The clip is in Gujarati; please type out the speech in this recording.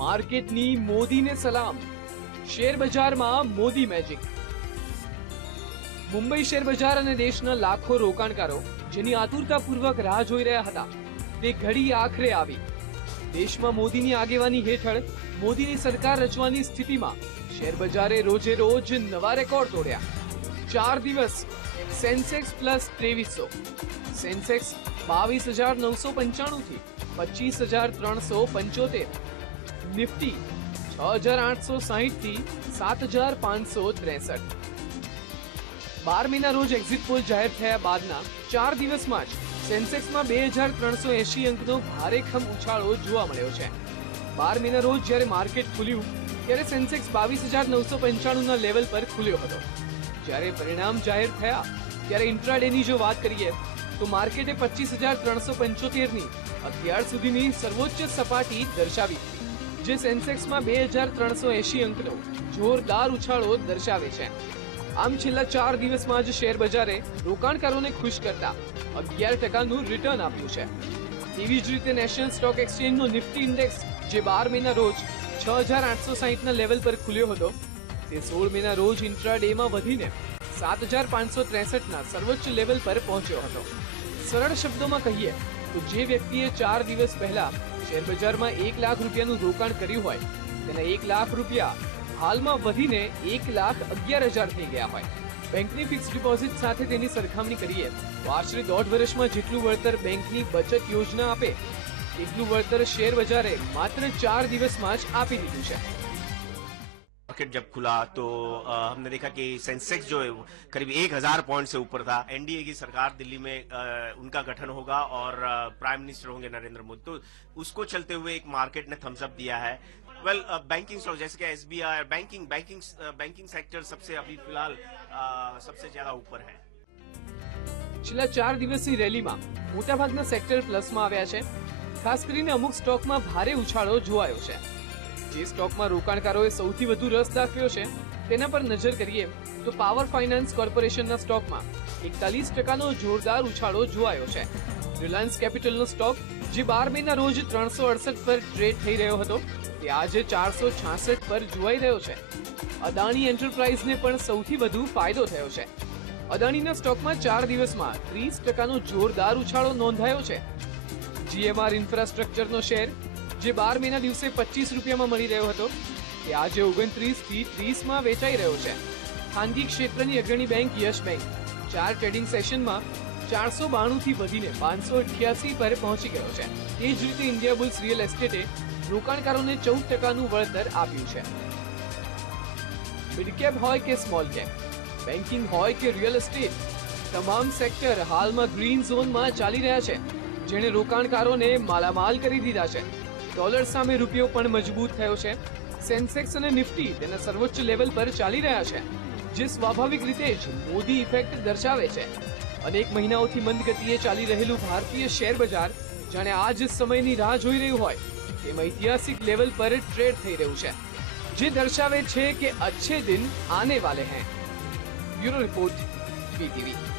માર્કેટની મોદીને સલામ. શેર બજારમાં મોદી મેજિક મુંબઈ શેર બજાર અને દેશના લાખો રોકાણકારો જેની આતુરતાપૂર્વક રાહ જોઈ રહ્યા હતા, તે ઘડી આખરે આવી. દેશમાં મોદીની આગેવાની હેઠળ મોદીની સરકાર રચવાની સ્થિતિમાં શેર બજારે રોજે રોજ નવા રેકોર્ડ તોડ્યા. ચાર દિવસ, સેન્સેક્સ પ્લસ ત્રેવીસો. સેન્સેક્સ બાવીસ હજાર નવસો પંચાણું થી પચીસ હજાર ત્રણસો પંચોતેર. નિફ્ટી છ હજાર આઠસો સાહીઠથી સાત હજાર પાંચસો ત્રેસઠ. બાર મેના રોજ એક્ઝિટ પોલ જાહેર થયા બાદના ચાર દિવસમાં જ સેન્સેક્સમાં બે હજાર ત્રણસો એસી અંકનો ભારેખમ ઉછાળો જોવા મળ્યો છે. બાર મેના રોજ જ્યારે માર્કેટ ખુલ્યું, ત્યારે સેન્સેક્સ બાવીસ હજાર નવસો પંચાણુંના લેવલ પર ખુલ્યો હતો. જ્યારે પરિણામ જાહેર થયા, ત્યારે ઇન્ટ્રાડેની જો વાત કરીએ, તો માર્કેટે પચીસ હજાર ત્રણસો પંચોતેરની અત્યાર સુધીની સર્વોચ્ચ સપાટી દર્શાવી જે સેન્સેક્સમાં બે હજાર ત્રણસો એસી અંકનો જોરદાર ઉછાળો દર્શાવે છે. આમ છેલ્લા ચાર દિવસમાં જ શેર બજારે રોકાણકારોને ખુશ કરતા અગિયાર ટકાનું રિટર્ન આપ્યું છે. તેવી જ રીતે નેશનલ સ્ટોક એક્સચેન્જનો નિફ્ટી ઇન્ડેક્સ જે બાર મેના રોજ છ હજાર આઠસો સાહીઠના લેવલ પર ખુલ્યો હતો, તે સોળ મેના રોજ ઇન્ટ્રા ડેમાં વધીને સાત હજાર પાંચસો ત્રેસઠના સર્વોચ્ચ લેવલ પર પહોંચ્યો હતો. સરળ શબ્દોમાં કહીએ તો જે વ્યક્તિએ ચાર દિવસ પહેલા શેર બજારમાં એક લાખ રૂપિયાનું રોકાણ કર્યું હોય, તેના એક લાખ રૂપિયા હાલમાં વધીને એક લાખ અગિયાર હજાર થઈ ગયા હોય. બેંકની ફિક્સ ડિપોઝિટ સાથે તેની સરખામણી કરીએ, તો આશરે દોઢ વર્ષમાં જેટલું વળતર બેંકની બચત યોજના આપે, એટલું વળતર શેર બજારે માત્ર ચાર દિવસમાં જ આપી દીધું છે. मार्केट जब खुला तो अ, हमने देखा कि सेंसेक्स जो है वो करीब एक हजार पॉइंट से ऊपर था एनडीए की सरकार दिल्ली में अ, उनका गठन होगा और अ, प्राइम मिनिस्टर होंगे नरेंद्र मोदी तो उसको चलते हुए एक मार्केट ने थम्स अप दिया है वेल बैंकिंग स्टॉक जैसे कि SBI banking banking banking sector सबसे अभी फिलहाल अ, सबसे ज्यादा ऊपर है છેલ્લા ચાર દિવસની રેલીમાં મોટાભાગના સેક્ટર પ્લસમાં આવ્યા છે ખાસ કરીને અમુક સ્ટોકમાં ભારે ઉછાળો જોવાયો છે જે સ્ટોકમાં રોકાણકારોએ સૌથી વધુ રસ દાખવ્યો છે, તેના પર નજર કરીએ તો પાવર ફાઇનાન્સ કોર્પોરેશનના સ્ટોકમાં એકતાલીસ ટકાનો જોરદાર ઉછાળો જોવાયો છે. રિલાયન્સ કેપિટલનો સ્ટોક, જે બાર મેના રોજ ત્રણસો અડસઠ પર ટ્રેડ થઈ રહ્યો હતો, તે આજે ચારસો છાસઠ પર જોવાઈ રહ્યો છે. અદાણી એન્ટરપ્રાઇઝને પણ સૌથી વધુ ફાયદો થયો છે. અદાણીના સ્ટોકમાં ચાર દિવસમાં ત્રીસ ટકાનો જોરદાર ઉછાળો નોંધાયો છે. જીએમઆર ઇન્ફ્રાસ્ટ્રક્ચરનો શેર જે બાર મેના દિવસે પચીસ રૂપિયામાં મળી રહ્યો હતો તે આજે ઓગણત્રીસથી ત્રીસ વેચાઈ રહ્યો છે. ખાનગી ક્ષેત્રની અગ્રણી બેંક યશ બેંક, ચાર ટ્રેડિંગ સેશનમાં ચારસો બાણું થી વધીને પાંચસો અઠ્યાસી પર પહોંચી ગયો છે. એ જ રીતે ઇન્ડિયા બુલ્સ રિયલ એસ્ટેટે રોકાણકારોને ચૌદ ટકાનું વળતર આપ્યું છે. મિડ કેપ હોય કે સ્મોલ કેપ, બેન્કિંગ હોય કે રિયલ એસ્ટેટ, તમામ સેક્ટર હાલમાં ગ્રીન ઝોનમાં ચાલી રહ્યા છે, જેણે રોકાણકારોને માલામાલ કરી દીધા છે. ડોલર સામે રૂપિયો પણ મજબૂત થયો છે. સેન્સેક્સ અને નિફ્ટી તેના સર્વોચ્ચ લેવલ પર ચાલી રહ્યા છે, જે સ્વાભાવિક રીતે જ મોદી ઇફેક્ટ દર્શાવે છે. અનેક મહિનાઓથી મંદ ગતિએ ચાલી રહેલું ભારતીય શેર બજાર, જાણે આ જ સમયની રાહ જોઈ રહ્યું હોય, તેમ ઐતિહાસિક લેવલ પર ટ્રેડ થઈ રહ્યું છે, જે દર્શાવે છે કે અચ્છે દિન આને વાલે હૈ. Bureau report, PTV.